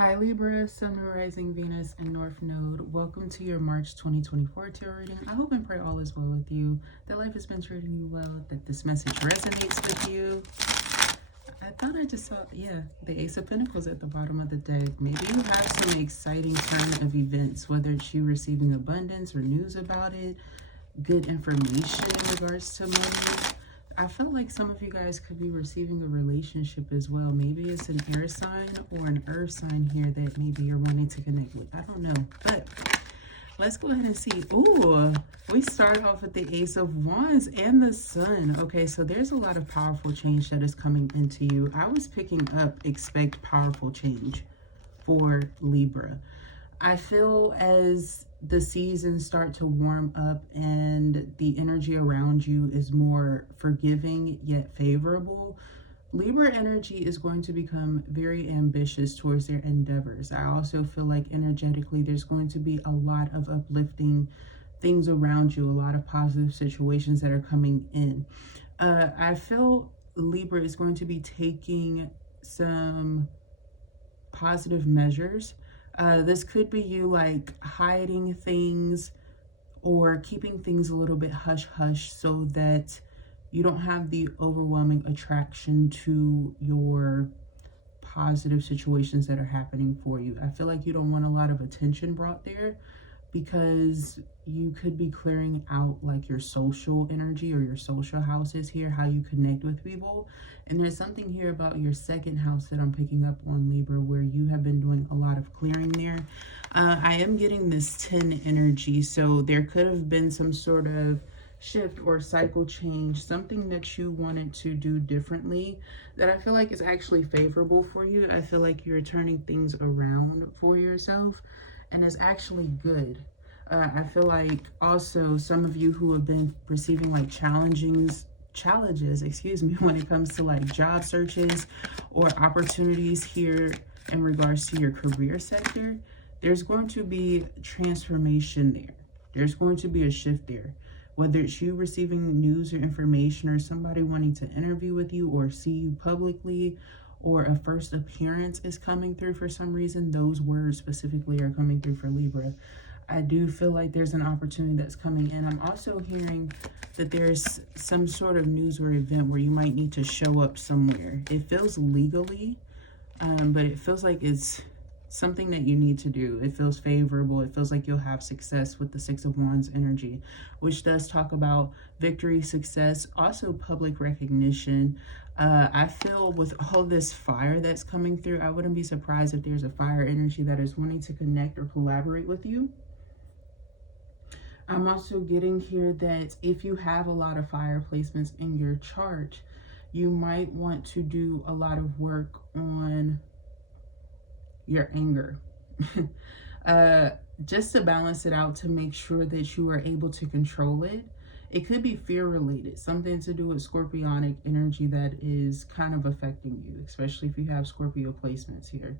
Hi Libra, Sun, Rising, Venus, and North Node. Welcome to your March 2024 tarot reading. I hope and pray all is well with you, that life has been treating you well, that this message resonates with you. I thought I just saw, the Ace of Pentacles at the bottom of the deck. Maybe you have some exciting turn of events, whether it's you receiving abundance or news about it, good information in regards to money. I felt like some of you guys could be receiving a relationship as well. Maybe it's an air sign or an earth sign here that maybe you're wanting to connect with. I don't know. But let's go ahead and see. Ooh, we start off with the Ace of Wands and the Sun. Okay, so there's a lot of powerful change that is coming into you. I was picking up expect powerful change for Libra. I feel as the seasons start to warm up and the energy around you is more forgiving yet favorable, Libra energy is going to become very ambitious towards their endeavors. I also feel like energetically there's going to be a lot of uplifting things around you, a lot of positive situations that are coming in. I feel Libra is going to be taking some positive measures. This could be you like hiding things or keeping things a little bit hush-hush so that you don't have the overwhelming attraction to your positive situations that are happening for you. I feel like you don't want a lot of attention brought there because you could be clearing out like your social energy or your social houses here, how you connect with people. And there's something here about your second house that I'm picking up on, Libra, where you have been doing a lot of clearing there. I am getting this 10 energy, so there could have been some sort of shift or cycle change, something that you wanted to do differently that I feel like is actually favorable for you. I feel like you're turning things around for yourself and it's actually good. I feel like also some of you who have been receiving like challenges, when it comes to like job searches or opportunities here in regards to your career sector, there's going to be transformation there. There's going to be a shift there. Whether it's you receiving news or information or somebody wanting to interview with you or see you publicly, or a first appearance is coming through for some reason, those words specifically are coming through for Libra. I do feel like there's an opportunity that's coming in. I'm also hearing that there's some sort of news or event where you might need to show up somewhere. It feels legally, but it feels like it's something that you need to do. It feels favorable. It feels like you'll have success with the Six of Wands energy, which does talk about victory, success, also public recognition. I feel with all this fire that's coming through, I wouldn't be surprised if there's a fire energy that is wanting to connect or collaborate with you. I'm also getting here that if you have a lot of fire placements in your chart, you might want to do a lot of work on your anger. Just to balance it out, to make sure that you are able to control it. It could be fear related, something to do with Scorpionic energy that is kind of affecting you, especially if you have Scorpio placements here.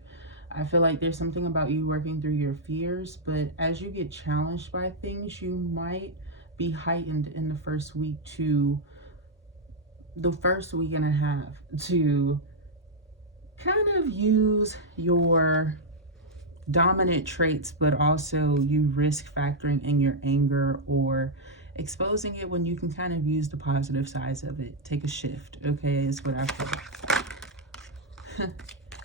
I feel like there's something about you working through your fears, but as you get challenged by things, you might be heightened in the first week and a half to kind of use your dominant traits, but also you risk factoring in your anger or exposing it when you can kind of use the positive sides of it. Take a shift, okay, is what I feel.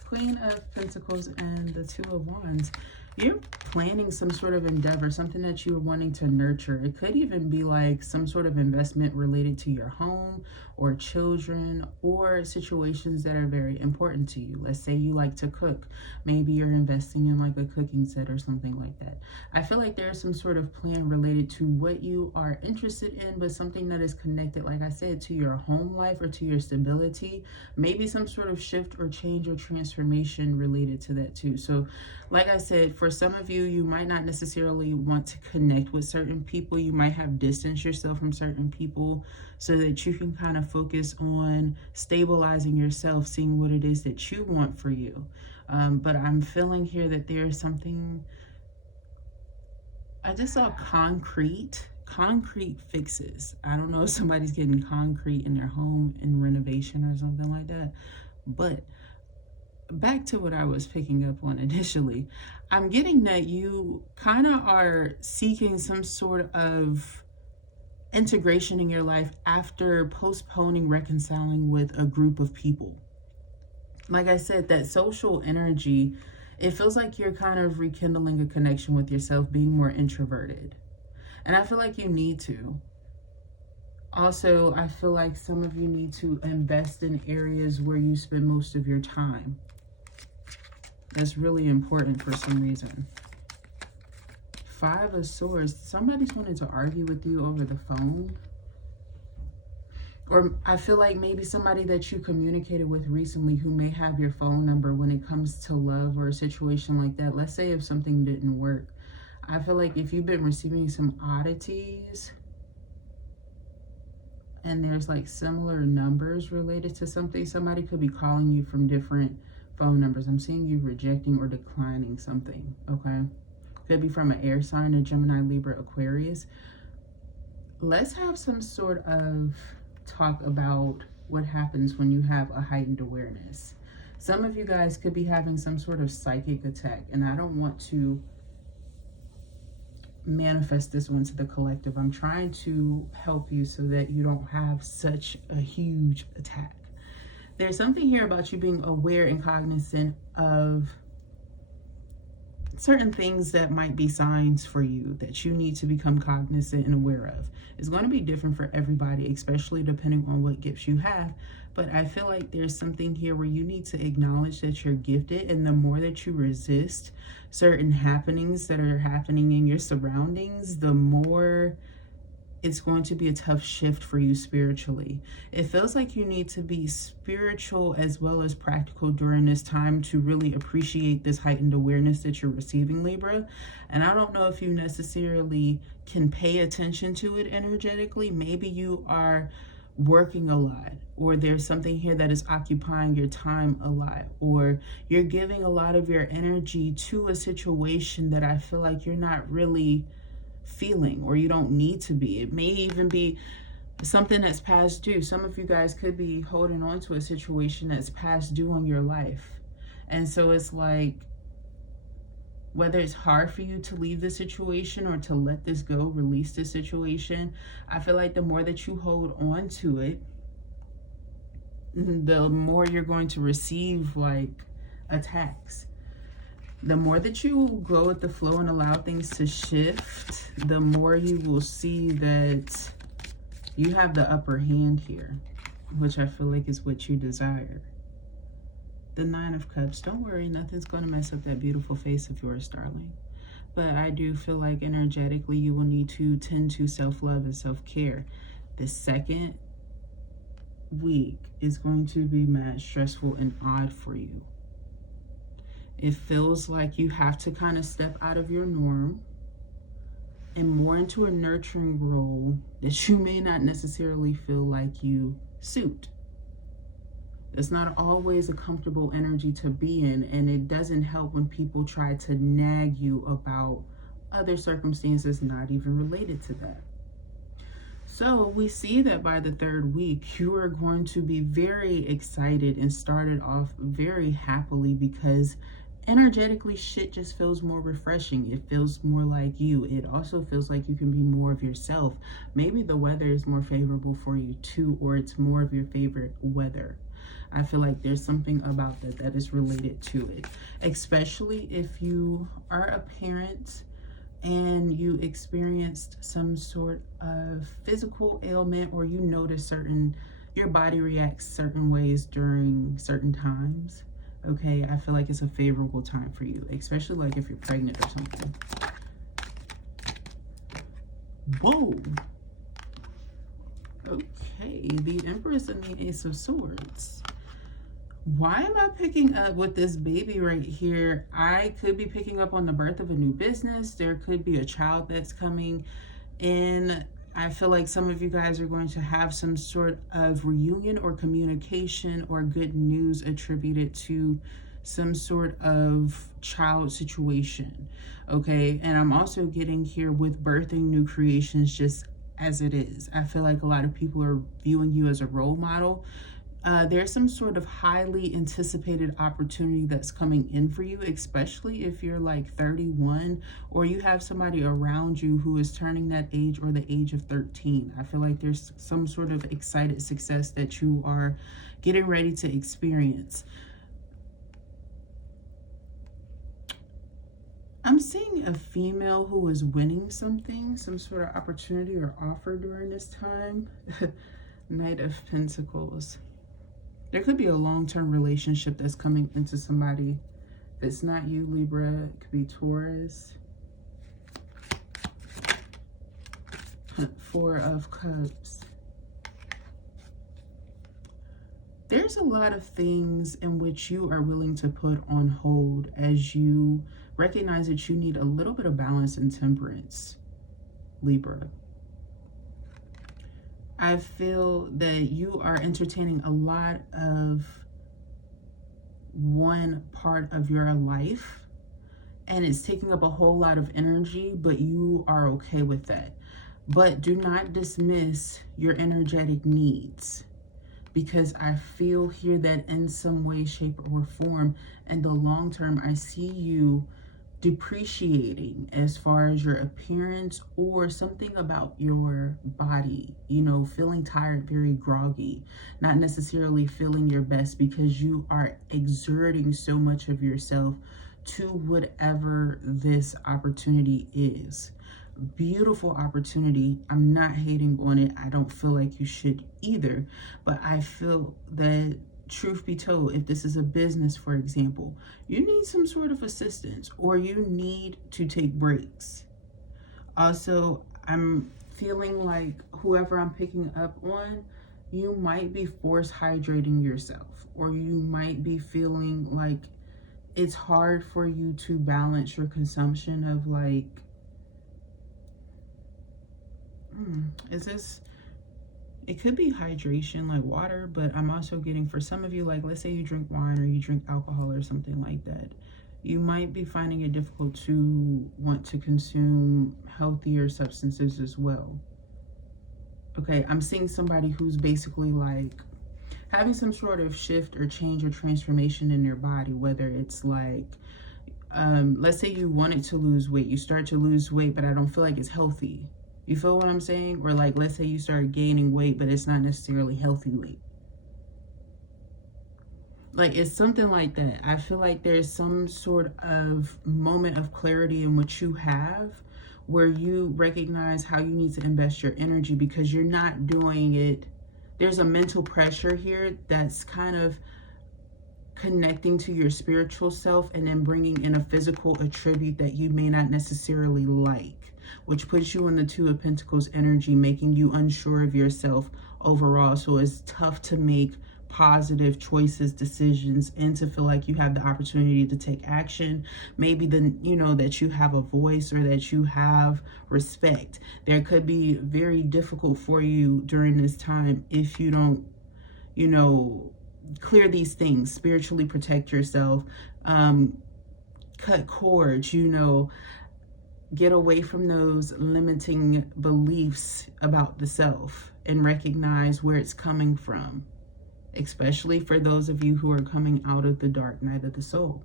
Queen of Pentacles and the Two of Wands. You're planning some sort of endeavor, something that you're wanting to nurture. It could even be like some sort of investment related to your home or children or situations that are very important to you. Let's say you like to cook. Maybe you're investing in like a cooking set or something like that. I feel like there's some sort of plan related to what you are interested in, but something that is connected, like I said, to your home life or to your stability. Maybe some sort of shift or change or transformation related to that too. So like I said, for some of you, you might not necessarily want to connect with certain people. You might have distanced yourself from certain people so that you can kind of focus on stabilizing yourself, seeing what it is that you want for you. But I'm feeling here that there's something, I just saw concrete fixes. I don't know if somebody's getting concrete in their home in renovation or something like that, but back to what I was picking up on initially, I'm getting that you kind of are seeking some sort of integration in your life after postponing reconciling with a group of people. Like I said, that social energy, it feels like you're kind of rekindling a connection with yourself, being more introverted. And I feel like you need to. Also, I feel like some of you need to invest in areas where you spend most of your time. That's really important for some reason. 5 of Swords. Somebody's wanting to argue with you over the phone. Or I feel like maybe somebody that you communicated with recently who may have your phone number when it comes to love or a situation like that. Let's say if something didn't work. I feel like if you've been receiving some oddities and there's like similar numbers related to something, somebody could be calling you from different phone numbers. I'm seeing you rejecting or declining something, okay? Could be from an air sign, a Gemini, Libra, Aquarius. Let's have some sort of talk about what happens when you have a heightened awareness. Some of you guys could be having some sort of psychic attack, and I don't want to manifest this one to the collective. I'm trying to help you so that you don't have such a huge attack. There's something here about you being aware and cognizant of certain things that might be signs for you that you need to become cognizant and aware of. It's going to be different for everybody, especially depending on what gifts you have. But I feel like there's something here where you need to acknowledge that you're gifted, and the more that you resist certain happenings that are happening in your surroundings, the more it's going to be a tough shift for you spiritually. It feels like you need to be spiritual as well as practical during this time to really appreciate this heightened awareness that you're receiving, Libra. And I don't know if you necessarily can pay attention to it energetically. Maybe you are working a lot, or there's something here that is occupying your time a lot, or you're giving a lot of your energy to a situation that I feel like you're not really feeling, or you don't need to be. It may even be something that's past due. Some of you guys could be holding on to a situation that's past due in your life. And so it's like, whether it's hard for you to leave the situation or to let this go, release the situation, I feel like the more that you hold on to it, the more you're going to receive like attacks. The more that you go with the flow and allow things to shift, the more you will see that you have the upper hand here, which I feel like is what you desire. The 9 of Cups. Don't worry, nothing's going to mess up that beautiful face of yours, darling. But I do feel like energetically you will need to tend to self-love and self-care. The second week is going to be mad stressful and odd for you. It feels like you have to kind of step out of your norm and more into a nurturing role that you may not necessarily feel like you suit. It's not always a comfortable energy to be in, and it doesn't help when people try to nag you about other circumstances not even related to that. So we see that by the 3rd week, you are going to be very excited and started off very happily because energetically shit just feels more refreshing. It feels more like you. It also feels like you can be more of yourself. Maybe the weather is more favorable for you too, or it's more of your favorite weather. I feel like there's something about that is related to it, especially if you are a parent and you experienced some sort of physical ailment, or you notice your body reacts certain ways during certain times. Okay, I feel like it's a favorable time for you, especially like if you're pregnant or something. Whoa. Okay, the Empress and the Ace of Swords. Why am I picking up with this baby right here? I could be picking up on the birth of a new business. There could be a child that's coming in. I feel like some of you guys are going to have some sort of reunion or communication or good news attributed to some sort of child situation. Okay, and I'm also getting here with birthing new creations just as it is. I feel like a lot of people are viewing you as a role model. There's some sort of highly anticipated opportunity that's coming in for you, especially if you're like 31 or you have somebody around you who is turning that age or the age of 13. I feel like there's some sort of excited success that you are getting ready to experience. I'm seeing a female who is winning something, some sort of opportunity or offer during this time. Knight of Pentacles. There could be a long-term relationship that's coming into somebody. If it's not you, Libra, it could be Taurus. Four of Cups. There's a lot of things in which you are willing to put on hold as you recognize that you need a little bit of balance and temperance, Libra. I feel that you are entertaining a lot of one part of your life and it's taking up a whole lot of energy, but you are okay with that. But do not dismiss your energetic needs, because I feel here that in some way, shape, or form, in the long term, I see you depreciating as far as your appearance or something about your body, you know, feeling tired, very groggy, not necessarily feeling your best because you are exerting so much of yourself to whatever this opportunity is. Beautiful opportunity. I'm not hating on it. I don't feel like you should either, but I feel that, truth be told, if this is a business, for example, you need some sort of assistance or you need to take breaks. Also, I'm feeling like whoever I'm picking up on, you might be force hydrating yourself, or you might be feeling like it's hard for you to balance your consumption of like, is this, it could be hydration like water, but I'm also getting, for some of you, like let's say you drink wine or you drink alcohol or something like that, you might be finding it difficult to want to consume healthier substances as well. Okay, I'm seeing somebody who's basically like having some sort of shift or change or transformation in their body, whether it's like, let's say you wanted to lose weight, you start to lose weight, but I don't feel like it's healthy. You feel what I'm saying? Or like, let's say you start gaining weight, but it's not necessarily healthy weight. Like, it's something like that. I feel like there's some sort of moment of clarity in what you have where you recognize how you need to invest your energy because you're not doing it. There's a mental pressure here that's kind of connecting to your spiritual self and then bringing in a physical attribute that you may not necessarily like, which puts you in the Two of Pentacles energy, making you unsure of yourself overall. So it's tough to make positive choices, decisions, and to feel like you have the opportunity to take action. Maybe that you have a voice or that you have respect. There could be very difficult for you during this time if you don't, clear these things, spiritually protect yourself, cut cords, get away from those limiting beliefs about the self and recognize where it's coming from, especially for those of you who are coming out of the dark night of the soul.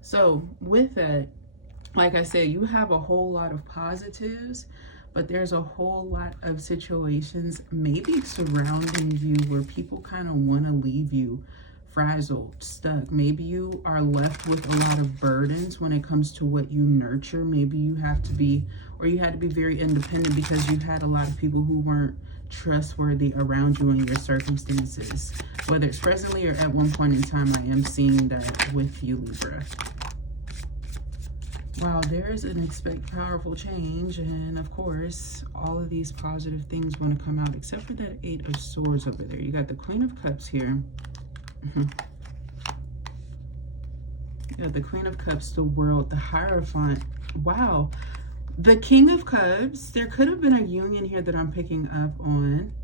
So with that, like I said, you have a whole lot of positives, but there's a whole lot of situations maybe surrounding you where people kind of want to leave you frazzled, stuck. Maybe you are left with a lot of burdens when it comes to what you nurture. Maybe you have to be, or you had to be very independent because you had a lot of people who weren't trustworthy around you in your circumstances. Whether it's presently or at one point in time, I am seeing that with you, Libra. Wow, there's an expect powerful change, and of course all of these positive things want to come out, except for that Eight of Swords over there. You got the Queen of Cups here. You got the Queen of Cups, the World, the Hierophant. Wow, the King of Cups. There could have been a union here that I'm picking up on.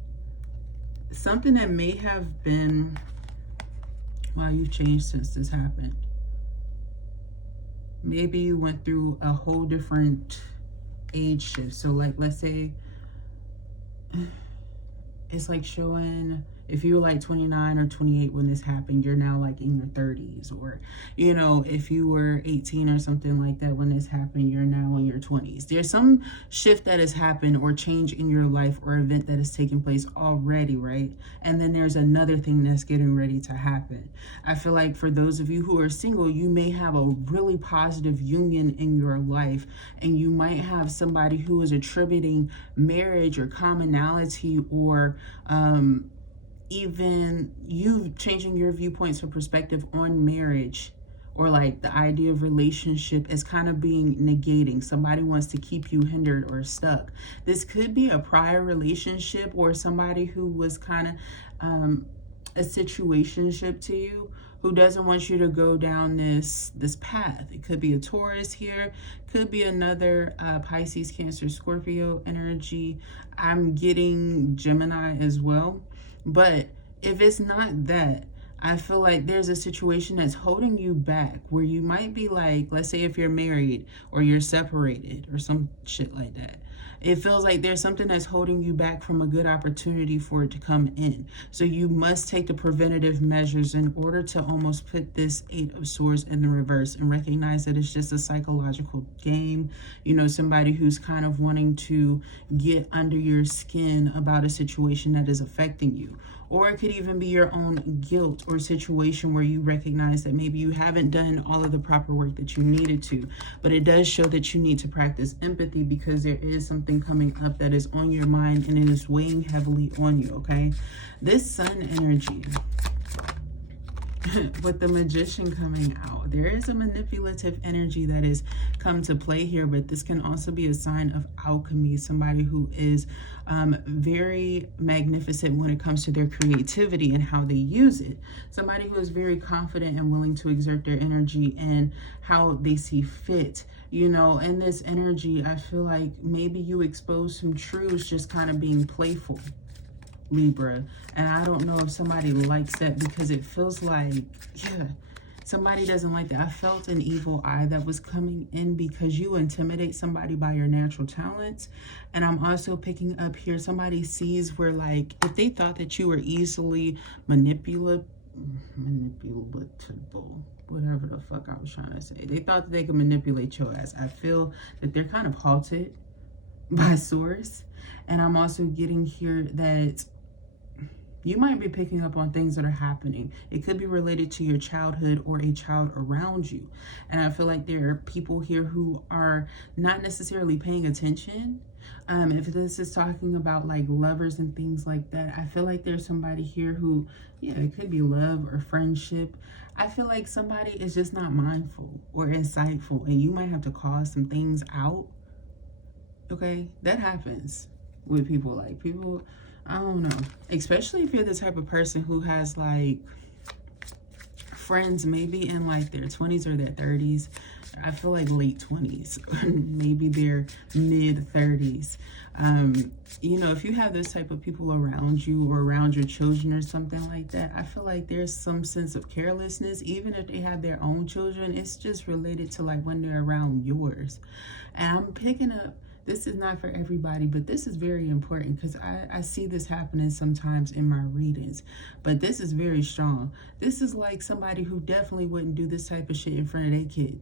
Something that may have been, wow, you've changed since this happened. Maybe you went through a whole different age shift. So like, let's say it's like showing, if you were like 29 or 28 when this happened, you're now like in your 30s. Or, you know, if you were 18 or something like that when this happened, you're now in your 20s. There's some shift that has happened or change in your life or event that has taken place already, right? And then there's another thing that's getting ready to happen. I feel like for those of you who are single, you may have a really positive union in your life, and you might have somebody who is attributing marriage or commonality or even you changing your viewpoints or perspective on marriage, or like the idea of relationship as kind of being negating. Somebody wants to keep you hindered or stuck. This could be a prior relationship or somebody who was kind of a situationship to you, who doesn't want you to go down this path. It could be a Taurus here, could be another Pisces, Cancer, Scorpio energy. I'm getting Gemini as well. But if it's not that, I feel like there's a situation that's holding you back, where you might be like, let's say if you're married or you're separated or some shit like that. It feels like there's something that's holding you back from a good opportunity for it to come in. So you must take the preventative measures in order to almost put this Eight of Swords in the reverse and recognize that it's just a psychological game. You know, somebody who's kind of wanting to get under your skin about a situation that is affecting you. Or it could even be your own guilt or situation where you recognize that maybe you haven't done all of the proper work that you needed to. But it does show that you need to practice empathy, because there is something coming up that is on your mind and it is weighing heavily on you, okay? This Sun energy, with the Magician coming out, there is a manipulative energy that is come to play here, but this can also be a sign of alchemy, somebody who is very magnificent when it comes to their creativity and how they use it, somebody who is very confident and willing to exert their energy and how they see fit. You know, in this energy, I feel like maybe you expose some truths just kind of being playful, Libra. And I don't know if somebody likes that, because it feels like, yeah, somebody doesn't like that. I felt an evil eye that was coming in because you intimidate somebody by your natural talents. And I'm also picking up here, somebody sees where, like, if they thought that you were easily manipulable, whatever the fuck I was trying to say. They thought that they could manipulate your ass. I feel that they're kind of halted by Source. And I'm also getting here that you might be picking up on things that are happening. It could be related to your childhood or a child around you. And I feel like there are people here who are not necessarily paying attention. If this is talking about like lovers and things like that, I feel like there's somebody here who, yeah, it could be love or friendship. I feel like somebody is just not mindful or insightful, and you might have to call some things out. Okay, that happens with people. Like, people, I don't know, especially if you're the type of person who has like friends maybe in like their 20s or their 30s. I feel like late 20s, maybe their mid 30s. You know, if you have this type of people around you or around your children or something like that, I feel like there's some sense of carelessness. Even if they have their own children, it's just related to like when they're around yours. And I'm picking up, this is not for everybody, but this is very important, because I see this happening sometimes in my readings. But this is very strong. This is like somebody who definitely wouldn't do this type of shit in front of their kid.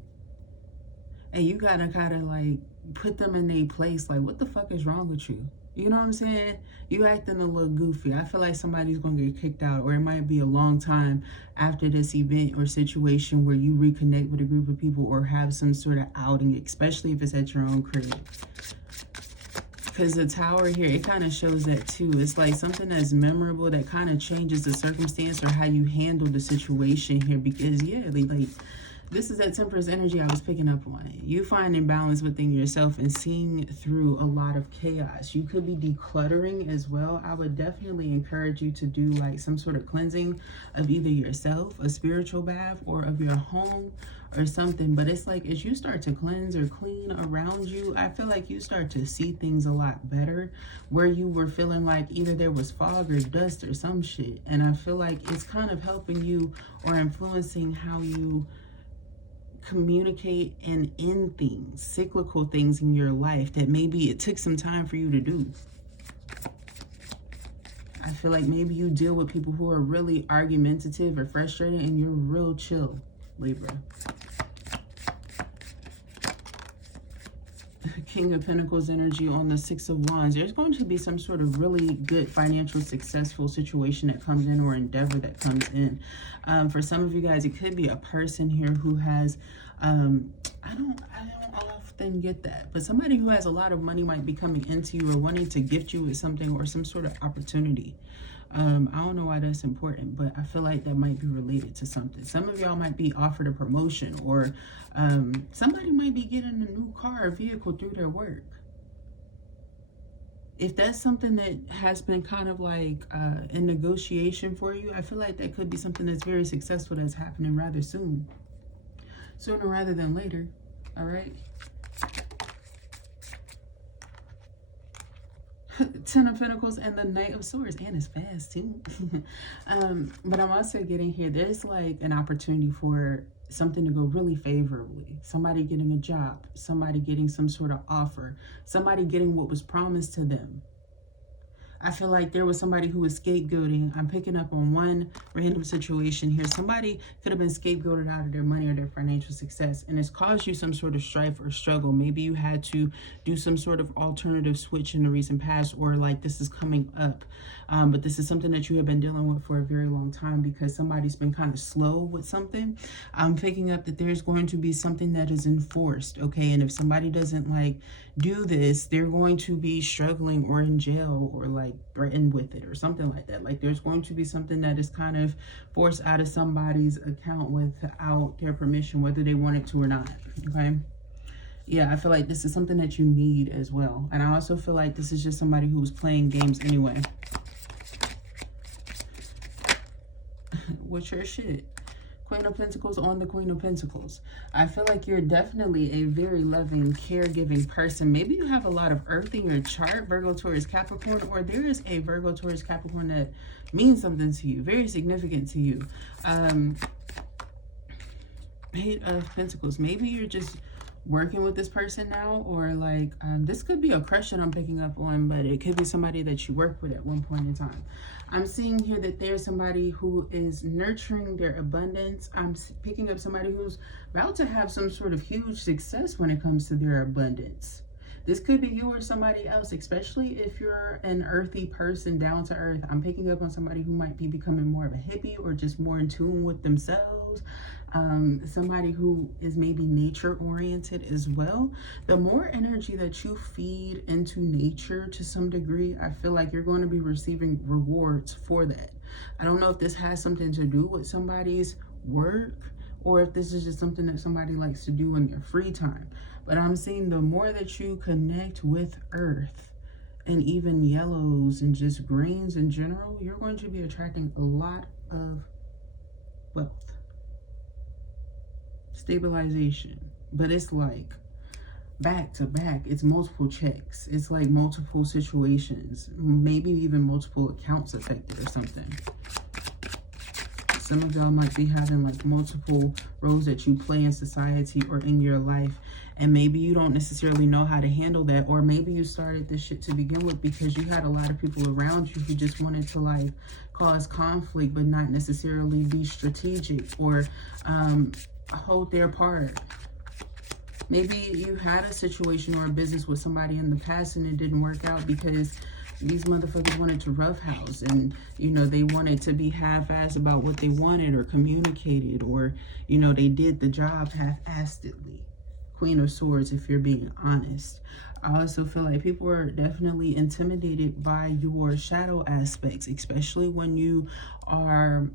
And you gotta kind of like put them in their place. Like, what the fuck is wrong with you? You know what I'm saying? You acting a little goofy. I feel like somebody's gonna get kicked out, or it might be a long time after this event or situation where you reconnect with a group of people or have some sort of outing, especially if it's at your own crib. Because the Tower here, it kind of shows that too. It's like something that's memorable that kind of changes the circumstance or how you handle the situation here. Because, yeah, like this is that Temperance energy I was picking up on. You finding balance within yourself and seeing through a lot of chaos. You could be decluttering as well. I would definitely encourage you to do like some sort of cleansing of either yourself, a spiritual bath, or of your home or something. But it's like as you start to cleanse or clean around you, I feel like you start to see things a lot better, where you were feeling like either there was fog or dust or some shit. And I feel like it's kind of helping you or influencing how you communicate and end things, cyclical things in your life that maybe it took some time for you to do. I feel like maybe you deal with people who are really argumentative or frustrated, and you're real chill, Libra. King of Pentacles energy on the Six of Wands. There's going to be some sort of really good financial successful situation that comes in, or endeavor that comes in. For some of you guys, it could be a person here who has, I don't often get that, but somebody who has a lot of money might be coming into you or wanting to gift you with something or some sort of opportunity. I don't know why that's important, but I feel like that might be related to something. Some of y'all might be offered a promotion, or somebody might be getting a new car or vehicle through their work. If that's something that has been kind of like in negotiation for you, I feel like that could be something that's very successful that's happening rather soon. Sooner rather than later, all right? 10 of Pentacles and the Knight of Swords, and it's fast too. But I'm also getting here, there's like an opportunity for something to go really favorably. Somebody getting a job, somebody getting some sort of offer, somebody getting what was promised to them. I feel like there was somebody who was scapegoating. I'm picking up on one random situation here. Somebody could have been scapegoated out of their money or their financial success, and it's caused you some sort of strife or struggle. Maybe you had to do some sort of alternative switch in the recent past, or like this is coming up. But this is something that you have been dealing with for a very long time because somebody's been kind of slow with something. I'm picking up that there's going to be something that is enforced, okay? And if somebody doesn't like do this, they're going to be struggling or in jail or like threatened with it or something like that. Like there's going to be something that is kind of forced out of somebody's account without their permission, whether they want it to or not, okay? Yeah, I feel like this is something that you need as well. And I also feel like this is just somebody who was playing games anyway. What's your shit? Queen of Pentacles on the Queen of Pentacles. I feel like you're definitely a very loving, caregiving person. Maybe you have a lot of earth in your chart, Virgo, Taurus, Capricorn, or there is a Virgo, Taurus, Capricorn that means something to you, very significant to you. Eight of Pentacles. Maybe you're just working with this person now, or like this could be a crush that I'm picking up on, but it could be somebody that you worked with at one point in time. I'm seeing here that there's somebody who is nurturing their abundance. I'm picking up somebody who's about to have some sort of huge success when it comes to their abundance. This could be you or somebody else, especially if you're an earthy person, down to earth. I'm picking up on somebody who might be becoming more of a hippie or just more in tune with themselves. Somebody who is maybe nature oriented as well. The more energy that you feed into nature to some degree, I feel like you're going to be receiving rewards for that. I don't know if this has something to do with somebody's work, or if this is just something that somebody likes to do in their free time. But I'm seeing the more that you connect with earth and even yellows and just greens in general, you're going to be attracting a lot of wealth. Stabilization. But it's like back to back. It's multiple checks. It's like multiple situations. Maybe even multiple accounts affected or something. Some of y'all might be having like multiple roles that you play in society or in your life, and maybe you don't necessarily know how to handle that, or maybe you started this shit to begin with because you had a lot of people around you who just wanted to like cause conflict but not necessarily be strategic or hold their part. Maybe you had a situation or a business with somebody in the past and it didn't work out because these motherfuckers wanted to roughhouse, and you know, they wanted to be half-assed about what they wanted or communicated, or you know, they did the job half-assedly. Queen of Swords, if you're being honest. I also feel like people are definitely intimidated by your shadow aspects, especially when you are,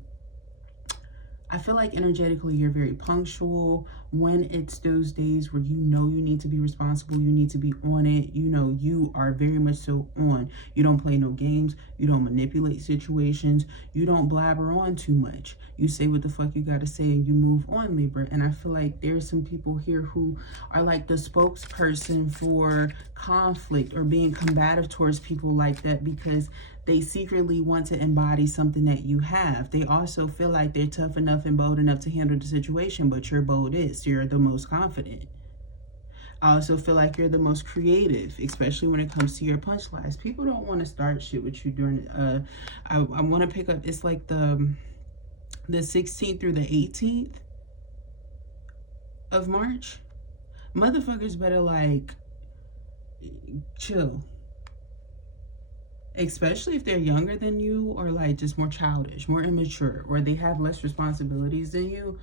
I feel like energetically you're very punctual. When it's those days where you know you need to be responsible, you need to be on it, you know, you are very much so on. You don't play no games, you don't manipulate situations, you don't blabber on too much. You say what the fuck you gotta say and you move on, Libra. And I feel like there's some people here who are like the spokesperson for conflict or being combative towards people like that because they secretly want to embody something that you have. They also feel like they're tough enough and bold enough to handle the situation, but you're boldest. You're the most confident. I also feel like you're the most creative, especially when it comes to your punchlines. People don't want to start shit with you during, I want to pick up, it's like the 16th through the 18th of March. Motherfuckers better like chill. Especially if they're younger than you, or like just more childish, more immature, or they have less responsibilities than you.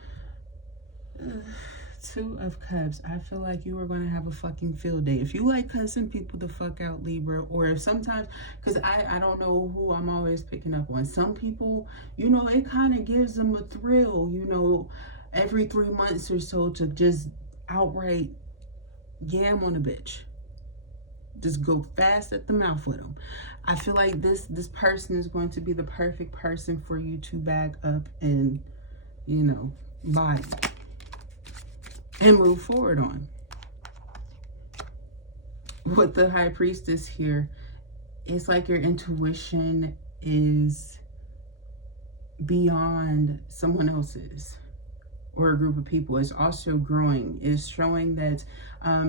Two of Cups. I feel like you are going to have a fucking field day. If you like cussing people the fuck out, Libra, or if sometimes, because I don't know who I'm always picking up on. Some people, you know, it kind of gives them a thrill, you know, every 3 months or so to just outright yam on a bitch. Just go fast at the mouth with them. I feel like this person is going to be the perfect person for you to back up and, you know, buy and move forward on. With the High Priestess here, it's like your intuition is beyond someone else's or a group of people. It's also growing. It's showing that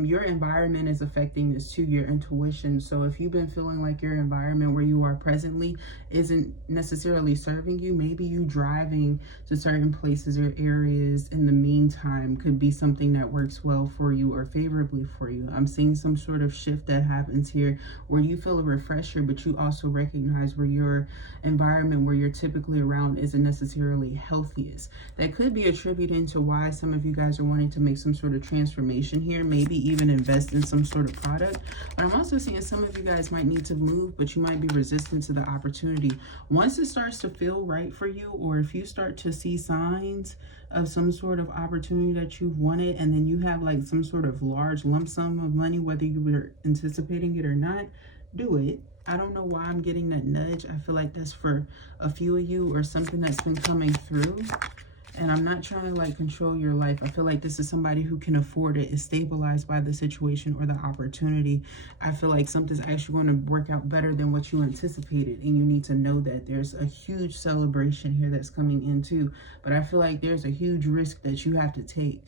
your environment is affecting this too, your intuition. So if you've been feeling like your environment where you are presently isn't necessarily serving you, maybe you driving to certain places or areas in the meantime could be something that works well for you or favorably for you. I'm seeing some sort of shift that happens here where you feel a refresher, but you also recognize where your environment where you're typically around isn't necessarily healthiest. That could be attributed to why some of you guys are wanting to make some sort of transformation here, maybe even invest in some sort of product. But I'm also seeing some of you guys might need to move, but you might be resistant to the opportunity. Once it starts to feel right for you, or if you start to see signs of some sort of opportunity that you've wanted, and then you have like some sort of large lump sum of money, whether you were anticipating it or not, do it. I don't know why I'm getting that nudge. I feel like that's for a few of you or something that's been coming through. And I'm not trying to like control your life. I feel like this is somebody who can afford it, is stabilized by the situation or the opportunity. I feel like something's actually going to work out better than what you anticipated. And you need to know that there's a huge celebration here that's coming in too. But I feel like there's a huge risk that you have to take.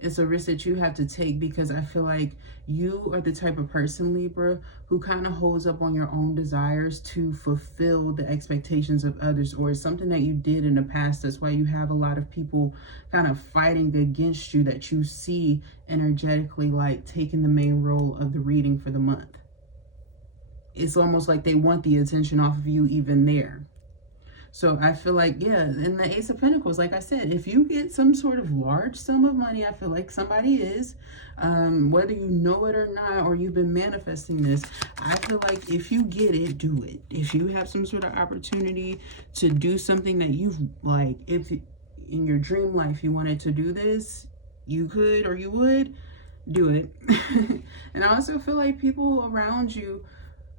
It's a risk that you have to take because I feel like you are the type of person, Libra, who kind of holds up on your own desires to fulfill the expectations of others, or it's something that you did in the past. That's why you have a lot of people kind of fighting against you that you see energetically like taking the main role of the reading for the month. It's almost like they want the attention off of you even there. So I feel like, yeah, in the Ace of Pentacles, like I said, if you get some sort of large sum of money, I feel like somebody is, whether you know it or not, or you've been manifesting this, I feel like if you get it, do it. If you have some sort of opportunity to do something that you've, like, if in your dream life you wanted to do this, you could or you would, do it. And I also feel like people around you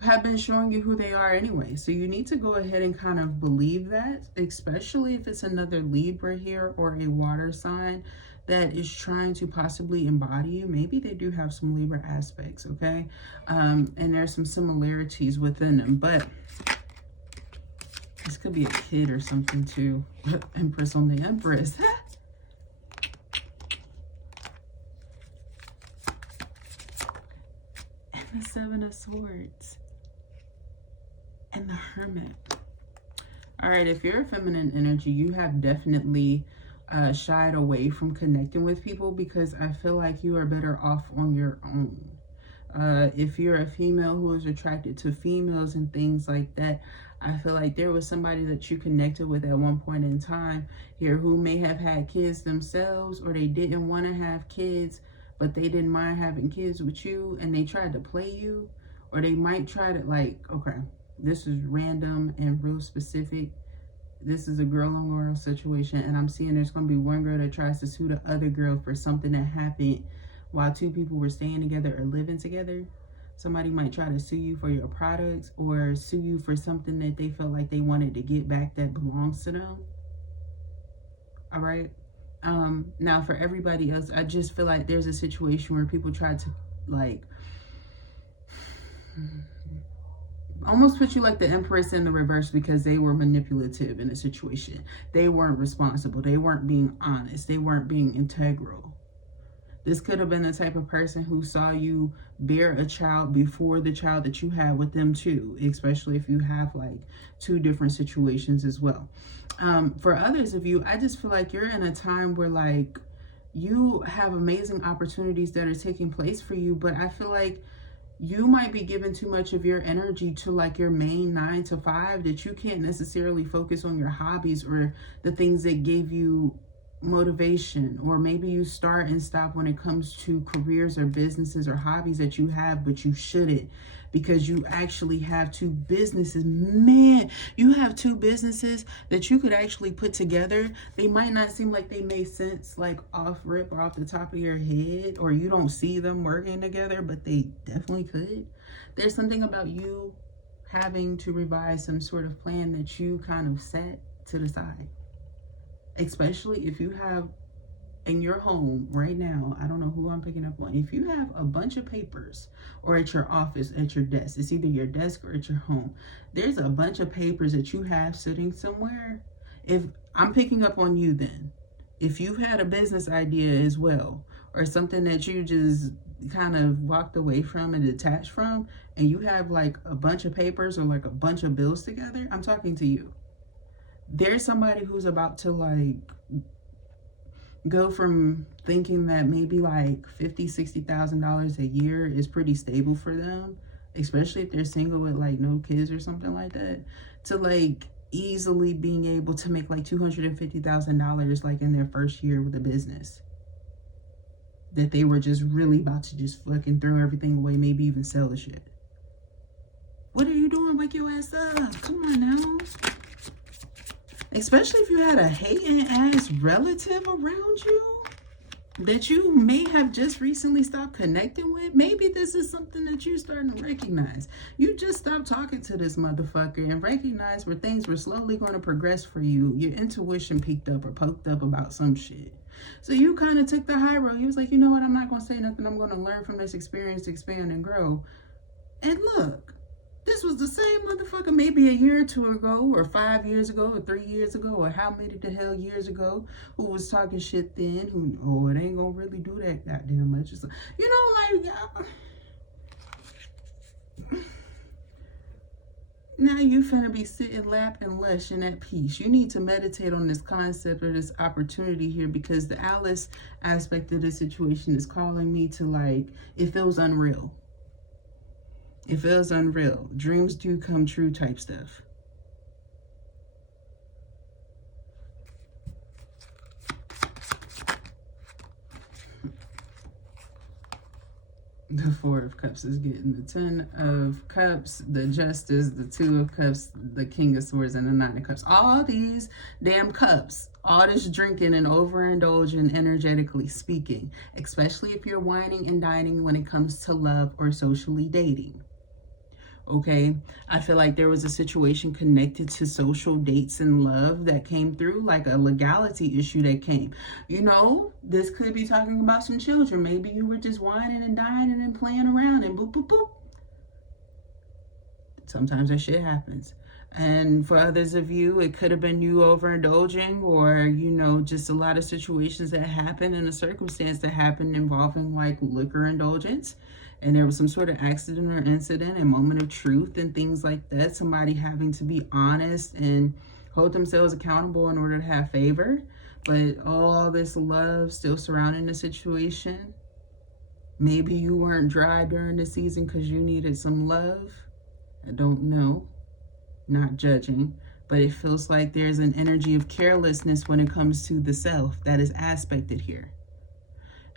have been showing you who they are anyway. So you need to go ahead and kind of believe that, especially if it's another Libra here or a water sign that is trying to possibly embody you. Maybe they do have some Libra aspects, okay? And there's some similarities within them, but this could be a kid or something too. Empress on the Empress. And the Seven of Swords. And the Hermit. All right, if you're a feminine energy, you have definitely shied away from connecting with people because I feel like you are better off on your own. If you're a female who is attracted to females and things like that, I feel like there was somebody that you connected with at one point in time here who may have had kids themselves, or they didn't want to have kids, but they didn't mind having kids with you, and they tried to play you, or they might try to like, okay, this is random and real specific. This is a girl on girl situation, and I'm seeing there's going to be one girl that tries to sue the other girl for something that happened while two people were staying together or living together. Somebody might try to sue you for your products or sue you for something that they felt like they wanted to get back that belongs to them. All right. Now for everybody else, I just feel like there's a situation where people try to like almost put you like the Empress in the reverse because they were manipulative in a situation. They weren't responsible. They weren't being honest. They weren't being integral. This could have been the type of person who saw you bear a child before the child that you had with them too, especially if you have like two different situations as well. For others of you, I just feel like you're in a time where like you have amazing opportunities that are taking place for you, but I feel like you might be giving too much of your energy to like your main 9 to 5 that you can't necessarily focus on your hobbies or the things that give you motivation. Or maybe you start and stop when it comes to careers or businesses or hobbies that you have, but you shouldn't, because you actually have two businesses. Man, you have two businesses that you could actually put together. They might not seem like they make sense like off rip or off the top of your head, or you don't see them working together, but they definitely could. There's something about you having to revise some sort of plan that you kind of set to the side. Especially if you have in your home right now, I don't know who I'm picking up on. If you have a bunch of papers, or at your office, at your desk, it's either your desk or at your home, there's a bunch of papers that you have sitting somewhere. If I'm picking up on you, then if you've had a business idea as well, or something that you just kind of walked away from and detached from, and you have like a bunch of papers or like a bunch of bills together, I'm talking to you. There's somebody who's about to like go from thinking that maybe like $50,000-$60,000 a year is pretty stable for them, especially if they're single with like no kids or something like that, to like easily being able to make like $250,000 like in their first year with a business that they were just really about to just fucking throw everything away, maybe even sell the shit. What are you doing? Wake your ass up. Come on now. Especially if you had a hating ass relative around you that you may have just recently stopped connecting with. Maybe this is something that you're starting to recognize. You just stopped talking to this motherfucker and recognized where things were slowly going to progress for you. Your intuition peaked up or poked up about some shit. So you kind of took the high road. You was like, you know what? I'm not going to say nothing. I'm going to learn from this experience, expand and grow. And look. This was the same motherfucker maybe a year or two ago, or 5 years ago, or 3 years ago, or how many the hell years ago, who was talking shit then, who, oh, it ain't gonna really do that goddamn much. You know, like, now you finna be sitting lap and lush in that peace. You need to meditate on this concept or this opportunity here, because the Alice aspect of the situation is calling me to like, it feels unreal. It feels unreal. Dreams do come true type stuff. The Four of Cups is getting the 10 of Cups, the Justice, the 2 of Cups, the King of Swords, and the 9 of Cups. All these damn cups, all this drinking and overindulging, energetically speaking, especially if you're whining and dining when it comes to love or socially dating. Okay, I feel like there was a situation connected to social dates and love that came through, like a legality issue that came. You know, this could be talking about some children. Maybe you were just whining and dining and playing around and boop, boop, boop. Sometimes that shit happens. And for others of you, it could have been you overindulging, or, you know, just a lot of situations that happened and a circumstance that happened involving like liquor indulgence. And there was some sort of accident or incident and moment of truth and things like that. Somebody having to be honest and hold themselves accountable in order to have favor. But all this love still surrounding the situation. Maybe you weren't dry during the season because you needed some love. I don't know. Not judging. But it feels like there's an energy of carelessness when it comes to the self that is aspected here.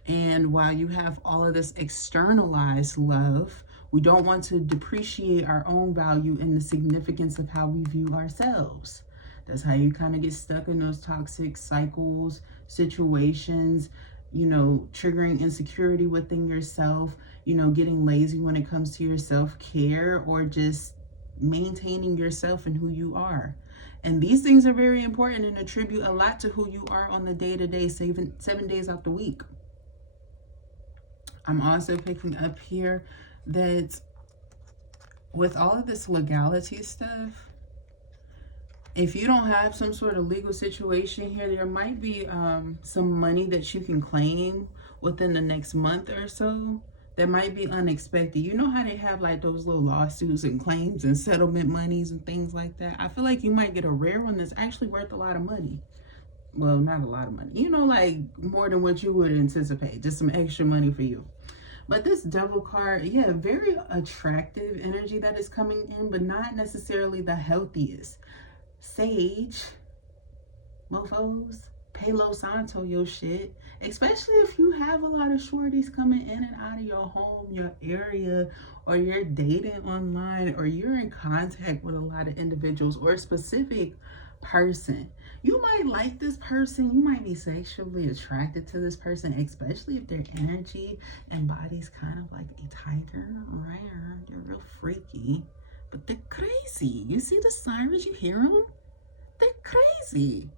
And while you have all of this externalized love, we don't want to depreciate our own value and the significance of how we view ourselves. That's how you kind of get stuck in those toxic cycles, situations, you know, triggering insecurity within yourself, you know, getting lazy when it comes to your self-care, or just maintaining yourself and who you are. And these things are very important and attribute a lot to who you are on the day-to-day, 7 days out the week. I'm also picking up here that with all of this legality stuff, If you don't have some sort of legal situation here, there might be some money that you can claim within the next month or so that might be unexpected. You know how they have like those little lawsuits and claims and settlement monies and things like that? I feel like you might get a rare one that's actually worth a lot of money. Well, not a lot of money. You know, like more than what you would anticipate. Just some extra money for you. But this Devil card, yeah, very attractive energy that is coming in, but not necessarily the healthiest. Sage, mofos, Palo Santo your shit. Especially if you have a lot of shorties coming in and out of your home, your area, or you're dating online, or you're in contact with a lot of individuals or a specific person. You might like this person. You might be sexually attracted to this person, especially if their energy and body's kind of like a tiger, right? They're real freaky, but they're crazy. You see the sirens? You hear them? They're crazy.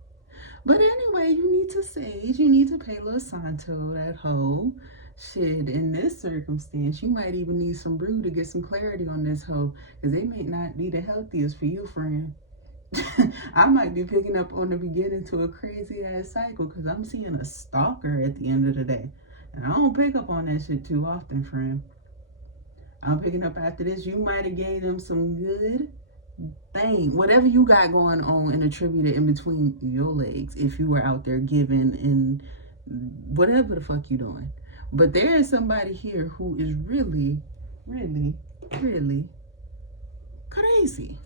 But anyway, you need to sage. You need to pay Palo Santo, that hoe. Shit, in this circumstance, you might even need some brew to get some clarity on this hoe, because they may not be the healthiest for you, friend. I might be picking up on the beginning to a crazy ass cycle, because I'm seeing a stalker at the end of the day. And I don't pick up on that shit too often, friend. I'm picking up after this. You might have gave them some good thing, whatever you got going on, and attributed in between your legs if you were out there giving and whatever the fuck you doing. But there is somebody here who is really, really, really crazy.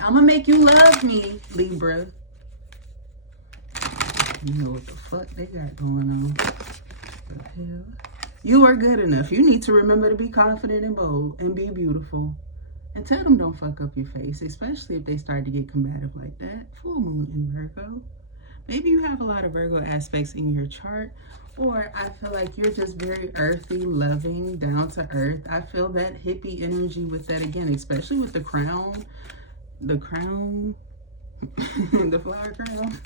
I'm gonna make you love me, Libra. You know what the fuck they got going on. What the hell? You are good enough. You need to remember to be confident and bold and be beautiful. And tell them don't fuck up your face, especially if they start to get combative like that. Full moon in Virgo. Maybe you have a lot of Virgo aspects in your chart, or I feel like you're just very earthy, loving, down to earth. I feel that hippie energy with that again, especially with the crown, the flower crown.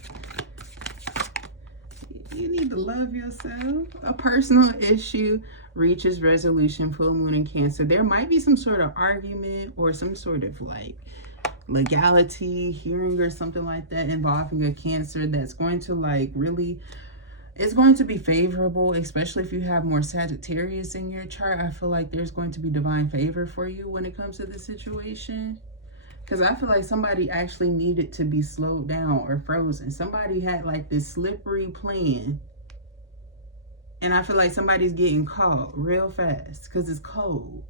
You need to love yourself. A personal issue reaches resolution, full moon in Cancer. There might be some sort of argument or some sort of like legality hearing or something like that involving a Cancer that's going to like really, it's going to be favorable, especially if you have more Sagittarius in your chart. I feel like there's going to be divine favor for you when it comes to this situation. Because I feel like somebody actually needed to be slowed down or frozen. Somebody had like this slippery plan. And I feel like somebody's getting caught real fast because it's cold.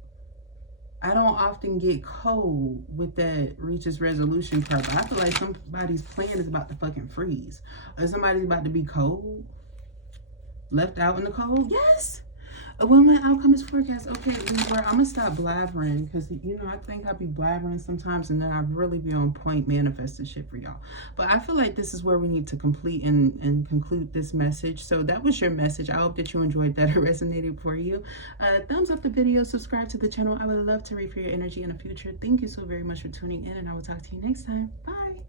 I don't often get cold with that reaches resolution card, but I feel like somebody's plan is about to fucking freeze. Or somebody's about to be cold. Left out in the cold. Yes. When my outcome is forecast. Okay, Libra, I'm gonna stop blabbering because, you know, I think I be blabbering sometimes and then I really be on point manifesting shit for y'all. But I feel like this is where we need to complete and conclude this message. So that was your message. I hope that you enjoyed that. It resonated for you. Thumbs up the video, subscribe to the channel. I would love to read for your energy in the future. Thank you so very much for tuning in, and I will talk to you next time. Bye.